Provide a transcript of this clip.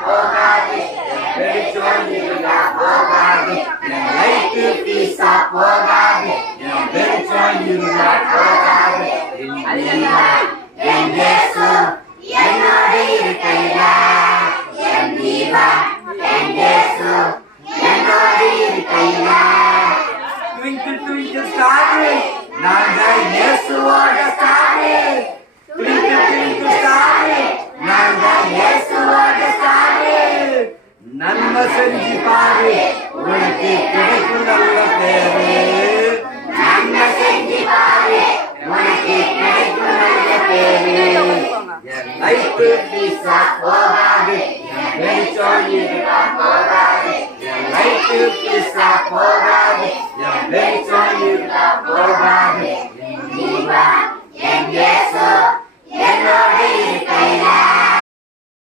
போகாது வெளிச்சம் இருந்தா போகாது என் லைட்டு பீஸா போகாது என் வெளிச்சம் இருந்தா போகாது என் இயேசு என்னோடு இருக்கையில என் தீபா என் இயேசு என்னோடு இருக்கையில ட்விங்கிள் ட்விங்கிள் ஸ்டார் நாங்க இயேசுவோட ஸ்டார் ட்விங்கிள் ட்விங்கிள் ஸ்டார் நாங்க இயேசுவோட ஸ்டார் நன்மை செஞ்சு பாரு உனக்கு கிடைக்கும் நல்ல பேரு நன்மை செஞ்சு பாரு உனக்கு கிடைக்கும் நல்ல பேரு என் லைஃப் பீஸா போகாது என் வெளிச்சம் இருந்தா போகாது என் லைஃப் பீஸா போகாது என் வெளிச்சம் இருந்தா போகாது என் தீபா என் இயேசு என்னோடு இருக்கையில